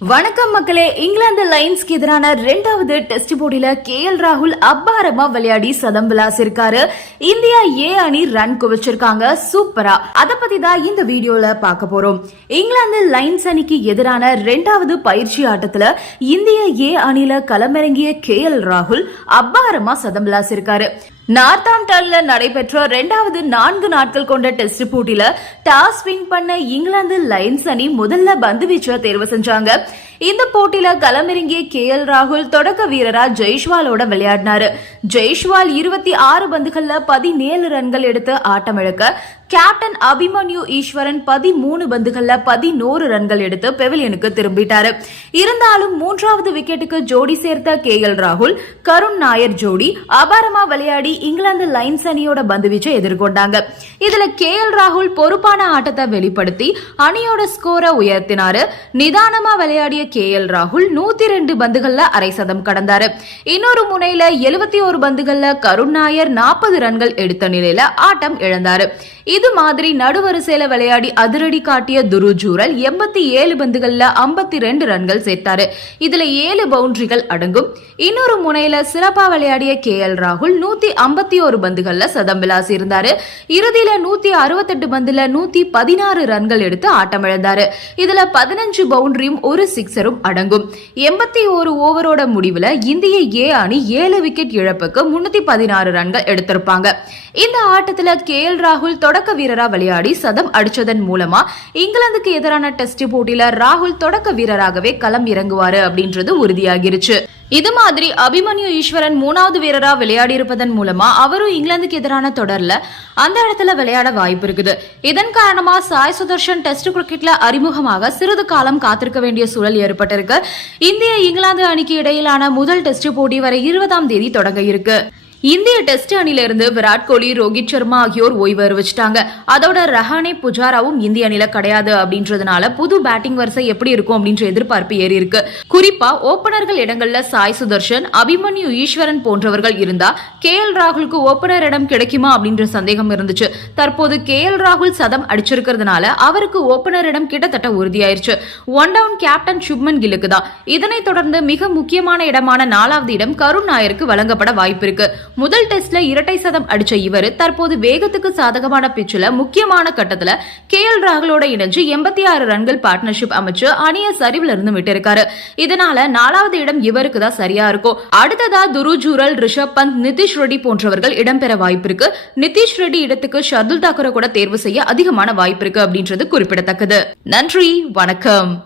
வணக்கம் மக்களே. இங்கிலாந்து லைன்ஸ்க்கு எதிரான ரெண்டாவது டெஸ்ட் போட்டியில கே எல் ராகுல் அபாரமா விளையாடி சதம் விளாசிருக்காரு. இந்தியா ஏ அணி ரன் குவிச்சிருக்காங்க. சூப்பரா. அத பத்தி தான் இந்த வீடியோல பார்க்க போறோம். இங்கிலாந்து லைன்ஸ் அணிக்கு எதிரான ரெண்டாவது பயிற்சி ஆட்டத்துல இந்திய ஏ அணில களமிறங்கிய கே எல் ராகுல் அபாரமா சதம் விளாசிருக்காரு. நார்த்தாம்டன்ல நடைபெற்ற ரெண்டாவது நான்கு நாட்கள் கொண்ட டெஸ்ட் போட்டியில டாஸ் வின் பண்ண இங்கிலாந்து லைன்ஸ் அணி முதல்ல பந்து வீச்ச தேர்வு செஞ்சாங்க. இந்த போட்டியில களமிறங்கிய கே எல் ராகுல் தொடக்க வீரரா ஜெய்ஷ்வாலோட விளையாடினாரு. ஜெய்ஷ்வால் இருபத்தி ஆறு பந்துகள்ல பதினேழு ரன்கள் எடுத்து ஆட்டமிழக்க கேப்டன் அபிமன்யு ஈஸ்வரன் பதிமூணு பந்துகள்ல பதினோரு ரன்கள் எடுத்து பெவிலியனுக்கு திரும்பிட்டாரு. இருந்தாலும் மூன்றாவது விக்கெட்டுக்கு ஜோடி சேர்த்த கே எல் ராகுல் கருண் நாயர் ஜோடி அபாரமா விளையாடி இங்கிலாந்து லைன்ஸ் அணியோட பந்துவீச்சை எதிர்கொண்டாங்க. இதுல கே எல் ராகுல் பொறுப்பான ஆட்டத்தை வெளிப்படுத்தி அணியோட ஸ்கோரை உயர்த்தினாரு. நிதானமா விளையாடிய கே எல் ராகுல் நூத்தி ரெண்டு பந்துகள்ல அரை சதம் கடந்தாரு. இன்னொரு முனையில எழுபத்தி ஒரு பந்துகள்ல கருண் நாயர் நாற்பது ரன்கள் எடுத்த நிலையில ஆட்டம் இழந்தாரு. இது மாதிரி நடுவரிசையில விளையாடி அதிரடி காட்டிய துரு ஜூரல் எண்பத்தி ஏழு பந்துகள்ல ஐம்பத்தி ரெண்டு ரன்கள் சேர்த்தாரு. இதுல ஏழு பவுண்டரிகள் அடங்கும். இன்னொரு முனையில சிறப்பா விளையாடிய கே எல் ராகுல் நூத்தி ஐம்பத்தி ஒரு பந்துகள்ல சதம் விளாசி இருந்தாரு இறுதியில நூத்தி அறுபத்தெட்டு பந்துல நூத்தி பதினாறு ரன்கள் எடுத்து ஆட்டம் இழந்தாரு. இதுல பதினஞ்சு பவுண்டரியும் ஒரு சிக்ஸ் சிக்ஸரும் அடங்கும். எண்பத்தி ஒரு ஓவரோட முடிவில் இந்திய ஏ அணி ஏழு விக்கெட் இழப்புக்கு முன்னூத்தி பதினாறு ரன்கள் எடுத்திருப்பாங்க. இந்த ஆட்டத்தில் கே எல் ராகுல் தொடக்க வீரராக விளையாடி சதம் அடிச்சதன் மூலமா இங்கிலாந்துக்கு எதிரான டெஸ்ட் போட்டியில ராகுல் தொடக்க வீரராகவே களம் இறங்குவாரு அப்படின்றது உறுதியாகிருச்சு. இது மாதிரி அபிமன்யு ஈஸ்வரன் மூணாவது வீரரா விளையாடி இருப்பதன் மூலமா அவரும் இங்கிலாந்துக்கு எதிரான தொடர்ல அந்த இடத்துல விளையாட வாய்ப்பு இருக்குது. இதன் காரணமா சாய் சுதர்ஷன் டெஸ்ட் கிரிக்கெட்ல அறிமுகமாக சிறிது காலம் காத்திருக்க வேண்டிய சூழல் ஏற்பட்டிருக்கு இந்திய இங்கிலாந்து அணிக்கு இடையிலான முதல் டெஸ்ட் போட்டி வரை இருபதாம் தேதி தொடங்க இருக்கு. இந்திய டெஸ்ட் அணில இருந்து விராட் கோலி ரோஹித் சர்மா ஆகியோர் ஓய்வு அறிவிச்சிட்டாங்க. அதோட ரஹானே புஜாராவும் இந்திய அணில கிடையாது அப்படின்றதுனால புது பேட்டிங் வரிசை எப்படி இருக்கும் அப்படின்ற எதிர்பார்ப்பு ஏறி இருக்கு. குறிப்பா ஓபனர்கள் இடங்கள்ல சாய் சுதர்ஷன் அபிமன்யு ஈஸ்வரன் போன்றவர்கள் இருந்தா கே எல் ராகுலுக்கு ஓபனர் இடம் கிடைக்குமா அப்படின்ற சந்தேகம் இருந்துச்சு. தற்போது கே எல் ராகுல் சதம் அடிச்சிருக்கிறதுனால அவருக்கு ஓபனர் இடம் கிட்டத்தட்ட உறுதியாயிருச்சு. ஒன் டவுன் கேப்டன் சுப்மன் கில்லுக்கு தான். இதனைத் தொடர்ந்து மிக முக்கியமான இடமான நாலாவது இடம் கருண் நாயருக்கு வழங்கப்பட வாய்ப்பு இருக்கு. முதல் டெஸ்ட்ல இரட்டை சதம் அடிச்ச இவர் தற்போது வேகத்துக்கு சாதகமான பிச்சுல முக்கியமான கட்டத்துல கே எல் ராகுலோட இணைஞ்சு எண்பத்தி ஆறு ரன்கள் பார்ட்னர்ஷிப் அமைச்சு அணிய சரிவுல இருந்து விட்டிருக்காரு. இதனால நாலாவது இடம் இவருக்கு தான் சரியா இருக்கும் அடுத்ததா துரு ஜூரல் ரிஷப் பந்த் நிதிஷ் ரெட்டி போன்றவர்கள் இடம்பெற வாய்ப்பு இருக்கு. நிதிஷ் ரெட்டி இடத்துக்கு ஷர்துல் தாக்கரை கூட தேர்வு செய்ய அதிகமான வாய்ப்பு இருக்கு அப்படின்றது குறிப்பிடத்தக்கது. நன்றி வணக்கம்.